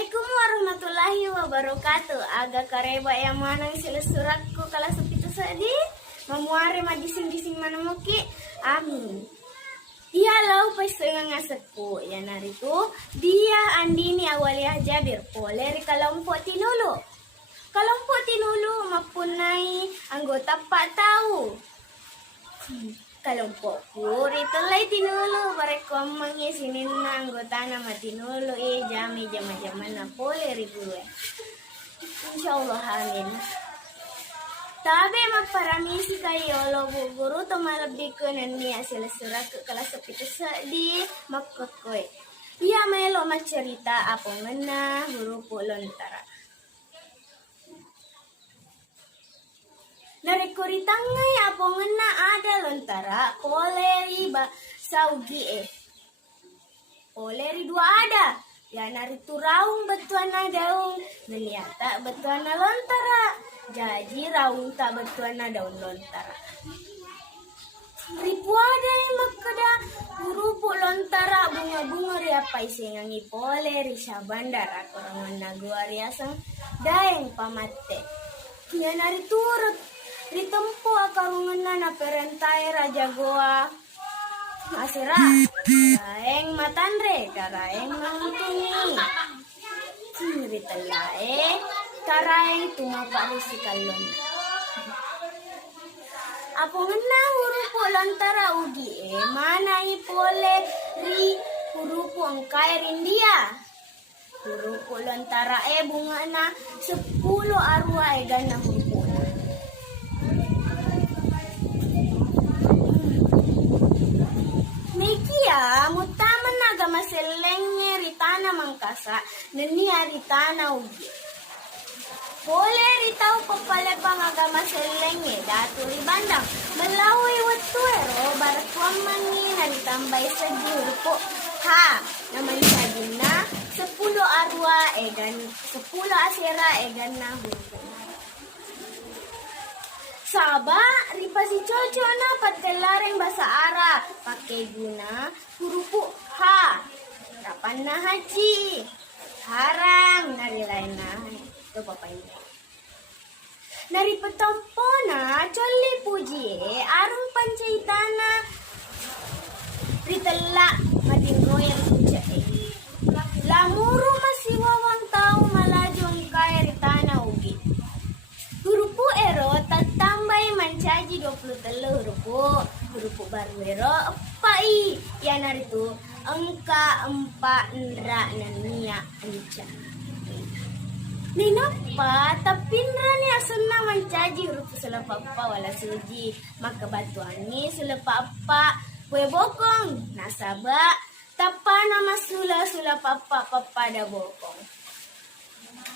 Assalamualaikum warahmatullahi wabarakatuh. Aga kareba yang manang sila suratku kala sepitu sadi. Mamuare madising-dising manamuki. Amin. Dia lau pasenga ngasekku. Ya nariku. Dia andini awaliyah Jabir. Poleri kalompo tinulu. Kalompo tinulu mapunai anggota pak tahu. Kalompo puri telai tinulu bareko mangisinin na anggota nama tinulu jami jama na poleri gue. Insyaallah amin. Tabe maparamisi kayo lo guru to malabdi ko niya sila surat ke kelas sepitu di makkoy. Iya melo macerita apa ngena guru polontara. Narikuri tangai apa ngena ada lontara poleri ba saugi poleri dua ada. Ya nari turaung betuana daung naniata betuana lontara. Jadi raung tak betuana daun lontara. Ripu ada yang makada hurupu lontara bunga-bunga ria paisengangi poleri sabandara korangan naguari asang daeng pamate. Ya nari turut ditempo akarungan na perentai raja goa asira daeng matandre karaeng mangutungi ritalae karaeng tumapak risikalon apo ngena hurupu lantara ugi mana ipole ri hurupu angkai rindia hurupu lantara bunga na 10 arwa gana hurupu mutaman naga maselengnya ritana mangkasa nenia ritana ugi pole ritau papalepang aga maselengnya datu ribandang melawi wetuero barat mangina ditambah segur po ha naman sagina 10 arwa egan 10 asera egan na hurupo Saba, ripa si Coco na patkelareng bahasa Arab. Pakai guna hurupu ha. Kapan na haji. Harang narilay na. Ito papanya. Nari petompo na coli puji arung pancaitana. Ritela madingoyer puja lamuru masih wawang tau malajong kaya ritana ugi. Hurupu ero tambay mancaji 23 hurupu baru ero epai ya naritu angka 4 nra nania anca ninapa tapinra ni asuna mancaji hurupu sulapapa wala suji maka batuangi sulapapa kue bokong nasaba tapana sulapapa papada bokong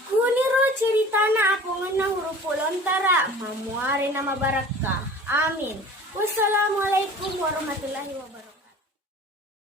kuniro ceritana ako nga hurupo lontara mamuare na mabaraka. Amin. Wassalamualaikum warahmatullahi wabarakatuh.